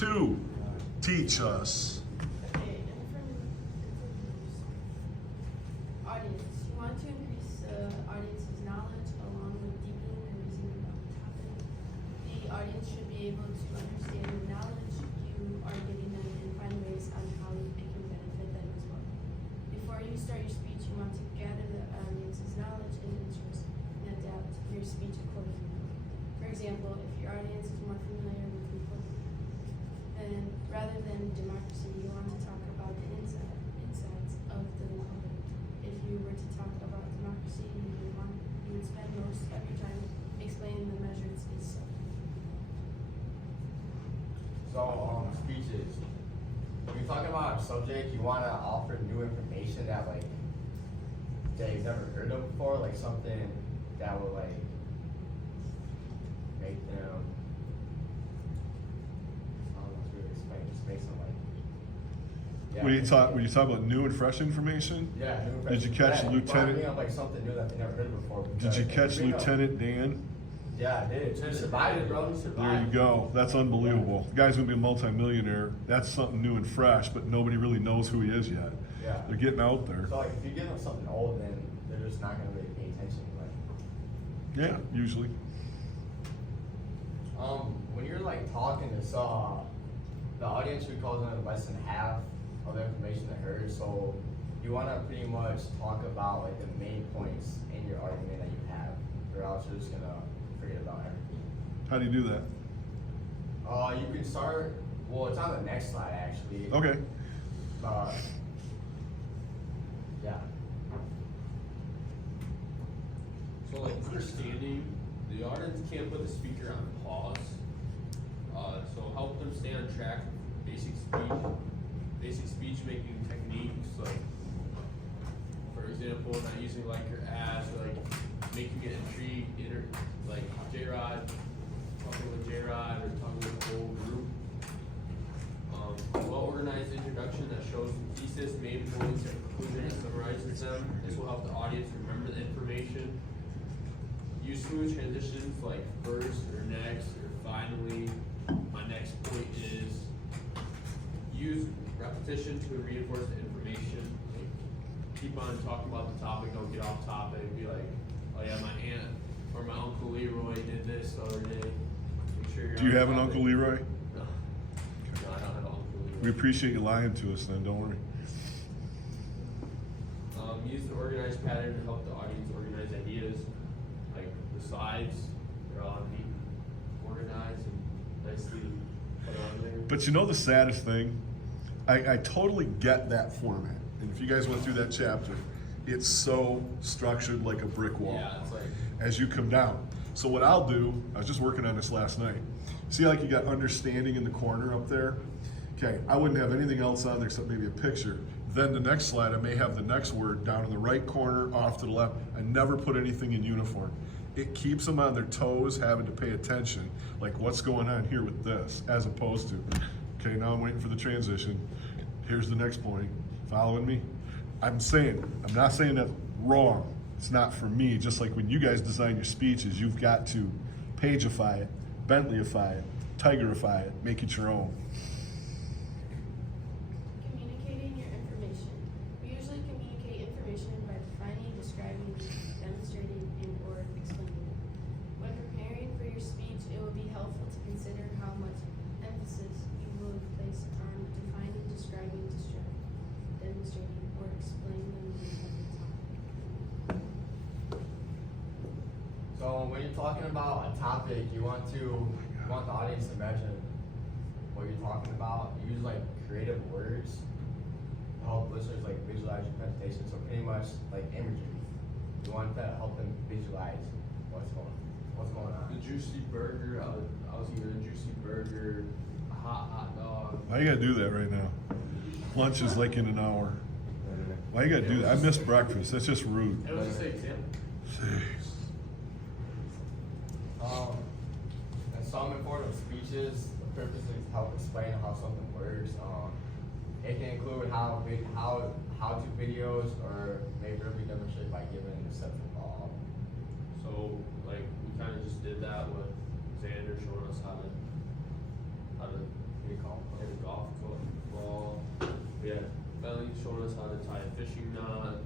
2. Teach us. Okay, audience. You want to increase the audience's knowledge along with deepening and reasoning about the topic. The audience should be able to understand the knowledge you are giving them and find ways on how it can benefit them as well. Before you start your speech, you want to gather the audience's knowledge and interest and adapt your speech accordingly. For example, if your audience is more familiar with Republic, then rather than democracy, you want to talk about the insides of the Republic. If you were to talk about democracy, you would spend most of your time explaining the measures itself. So, speeches. When you're talking about a subject, you want to offer new information that you've never heard of before, like something that will make them. I don't know how to really explain. Just make some yeah. When you talk about new and fresh information? Yeah, new Did you catch yeah, Lieutenant? Bring up something new that they never heard before. Did you catch Lieutenant Dan? Yeah, I did. You survived it, bro. You survived. There you go. That's unbelievable. The guy's gonna be a multimillionaire. That's something new and fresh, but nobody really knows who he is yet. Yeah. They're getting out there. So if you give them something old, then they're just not gonna really pay attention. Yeah, usually. When you're talking to the audience recalls on less than half of the information they heard, so you want to pretty much talk about the main points in your argument that you have, or else you're just gonna forget about everything. How do you do that? You can start. Well, it's on the next slide actually. Okay. Yeah. So understanding, the audience can't put the speaker on pause. So help them stay on track with basic speech making techniques, for example, not using your ass, making it intrigued, like J-Rod, talking with J-Rod or talking with the whole group. Well-organized introduction that shows the thesis, main points, and conclusion and summarizes them. This will help the audience remember the information. Use smooth transitions like first or next or finally. My next point is use repetition to reinforce the information. Keep on talking about the topic, don't get off topic. Be like, oh yeah, my aunt or my Uncle Leroy did this the other day. Make sure you're Do you on have an topic. Uncle Leroy? No. No, I don't have an Uncle Leroy. We appreciate you lying to us then, don't worry. Use the organized pattern to help the audience organize ideas. Like the slides, they're all neat, organized, and nicely put on there. But you know the saddest thing? I totally get that format. And if you guys went through that chapter, it's so structured like a brick wall Yeah, it's like, as you come down. So what I'll do, I was just working on this last night. See you got understanding in the corner up there? Okay, I wouldn't have anything else on there except maybe a picture. Then the next slide, I may have the next word down in the right corner, off to the left. I never put anything in uniform. It keeps them on their toes, having to pay attention, like what's going on here with this, as opposed to, okay, now I'm waiting for the transition. Here's the next point. Following me? I'm not saying that's wrong. It's not for me. Just like when you guys design your speeches, you've got to pageify it, Bentleyify it, Tigerify it, make it your own. Communicating your information. We usually communicate information by defining, describing, demonstrating, and/or explaining it. When preparing for your speech, it will be helpful to consider how much emphasis you will place on defining, describing, demonstrating, or explaining the topic. So when you're talking about a topic, you want the audience to imagine what you're talking about. You use creative words to help listeners visualize your presentation. So pretty much imagery. You want to help them visualize what's going on. the juicy burger, I was eating a juicy burger, a hot dog. Why you gotta do that right now? Lunch is in an hour. Why you gotta do that? I missed breakfast. That's just rude. It was just an example. Jeez. And some important speeches, the purpose is to help explain how something works. It can include how to videos or maybe verbally demonstrate by giving the steps involved. So we kind of just did that with Xander showing us how to What do you call fishing knot.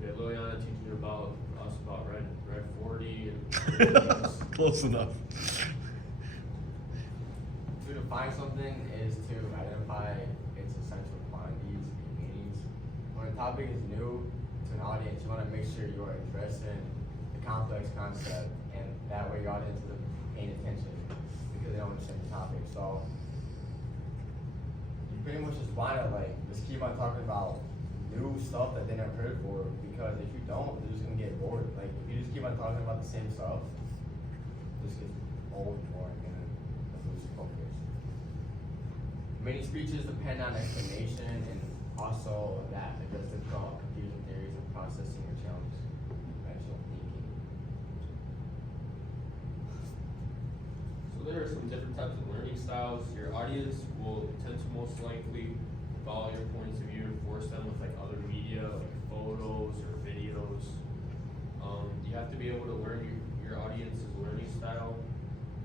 We had Liliana teaching about us about red 40 and Close enough. To define something is to identify its essential quantities and meanings. When a topic is new to an audience, you want to make sure you are addressing the complex concept, and that way your audience is paying attention because they don't understand the topic. So you pretty much just want to just keep on talking about new stuff that they never heard before, because if you don't, they're just gonna get bored. Like if you just keep on talking about the same stuff, it just gets old and boring and lose focus. Many speeches depend on explanation and also that it does difficult confusing theories and processing or challenge conventional thinking. So there are some different types of learning styles. Your audience will tend to most likely follow your points of view and force them with like other media, like photos or videos. You have to be able to learn your audience's learning style.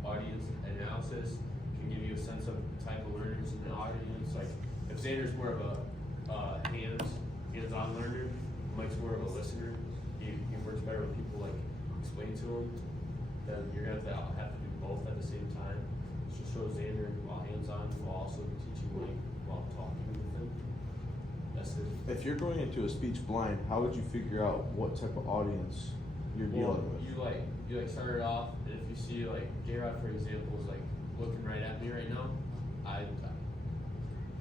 Audience analysis can give you a sense of the type of learners in the audience. Like if Xander's more of a hands-on learner, Mike's more of a listener. He works better with people like explain to him. Then you're gonna have to do both at the same time. So show Xander while hands-on, while also teaching Mike while talking with him. That's it. If you're going into a speech blind, how would you figure out what type of audience you're dealing with? You start it off, and if you see like J-Rod, for example, is like looking right at me right now, I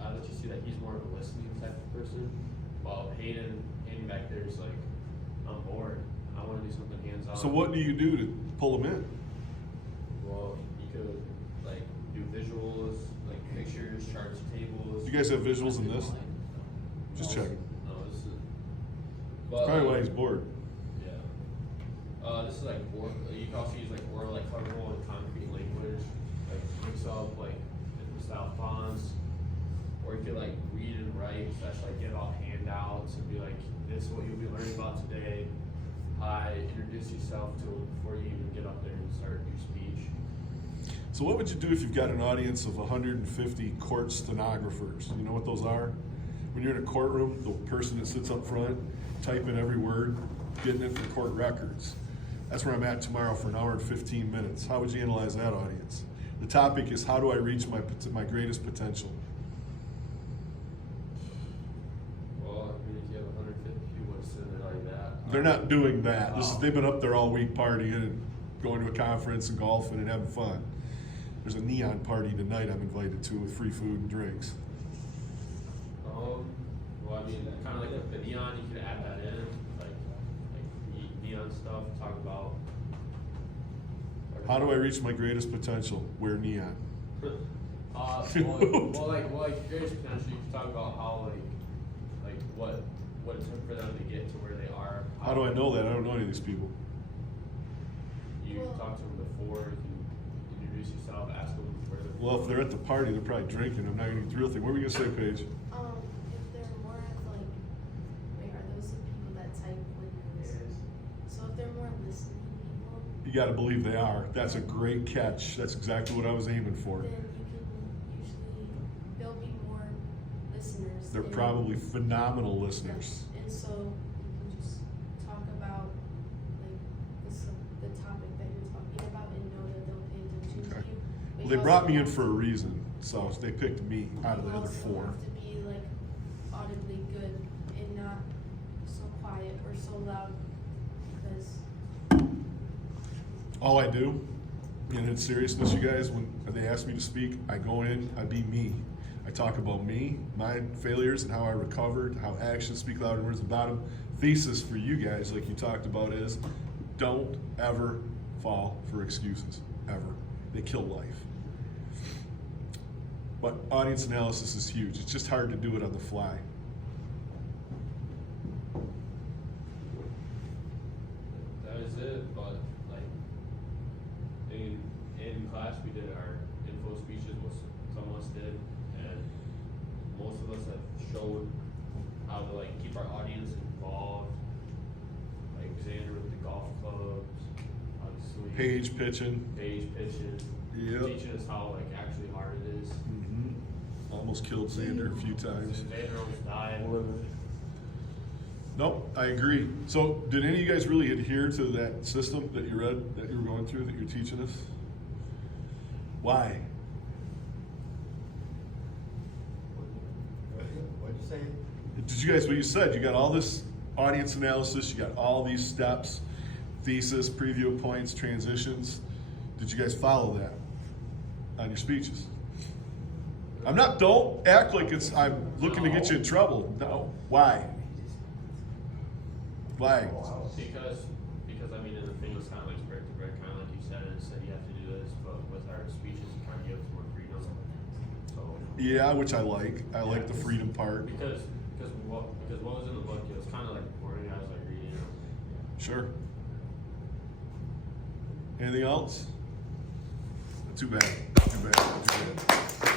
let you see that he's more of a listening type of person. While Hayden back there is like, I'm bored. I want to do something hands-on. So what do you do to pull them in? Well, you could like do visuals, like pictures, charts, tables. You guys have visuals in this? Just checking. No, this is. But, Probably why he's bored. Yeah. This is like you can also use like more like colorful and concrete language, like mix up like different style fonts, or you could like read and write, slash like give out handouts and be like, this is what you'll be learning about today. Hi, introduce yourself to them before you even get up there and start your speech. So what would you do if you've got an audience of 150 court stenographers? You know what those are? When you're in a courtroom, the person that sits up front, typing every word, getting it for court records. That's where I'm at tomorrow for an hour and 15 minutes. How would you analyze that audience? The topic is, how do I reach my greatest potential? Well, I mean, if you have 150 people sitting there like that. They're not doing that. Oh. They've been up there all week partying and going to a conference and golfing and having fun. There's a neon party tonight I'm invited to with free food and drinks. Well, I mean, kind of like the neon, you could add that in, like neon stuff, talk about. How do I reach my greatest potential? Wear neon. Well, like greatest potential, you can talk about how like what it took for them to get to where they are. How do I know that? I don't know any of these people. You can talk to them before, you can introduce yourself, ask them where they're. Well, if they're at the party, they're probably drinking. I'm not gonna get the real thing. What were we gonna say, Paige? If they're more of like, wait, are those the people that type when you're listening? So if they're more listening people, You gotta believe they are. That's a great catch. That's exactly what I was aiming for. then there'll be more listeners. They're and- probably phenomenal listeners. And so you can just talk about like the topic that you're talking about and know that they'll pay attention Okay. to you. But Well, you they brought also me in have for a to- reason, so they picked me out of the you other also four. have to be like audibly good and not so quiet or so loud because All I do, and in seriousness, you guys, when they ask me to speak, I go in, I be me. I talk about me, my failures, and how I recovered, how actions speak louder than words. The bottom thesis for you guys, like you talked about, is don't ever fall for excuses, ever. They kill life. But audience analysis is huge. It's just hard to do it on the fly. That is it, but like in class we did our info speeches, what some of us did, and most of us have showed how to like keep our audience involved. Like Xander with the golf clubs, obviously. Page pitching. Page pitching. Yep. Teaching us how like actually hard it is. Almost killed Xander a few times. Xander almost died. Nope, I agree. So, did any of you guys really adhere to that system that you read, that you were going through, that you're teaching us? Why? What'd you say? Did you guys, what you said, you got all this audience analysis, you got all these steps, thesis, preview points, transitions. Did you guys follow that on your speeches? Don't act like I'm looking to get you in trouble. No. Why? Why? Because I mean, in the thing was kind of like spread to bread, kind of like you said, and said you have to do this, but with our speeches, you kind of give us more freedom. So. Yeah, which I like. I like the freedom part. Because what was in the book, it was kind of like boring. I was like reading it. Sure. Anything else? Too bad. Too bad. Too bad.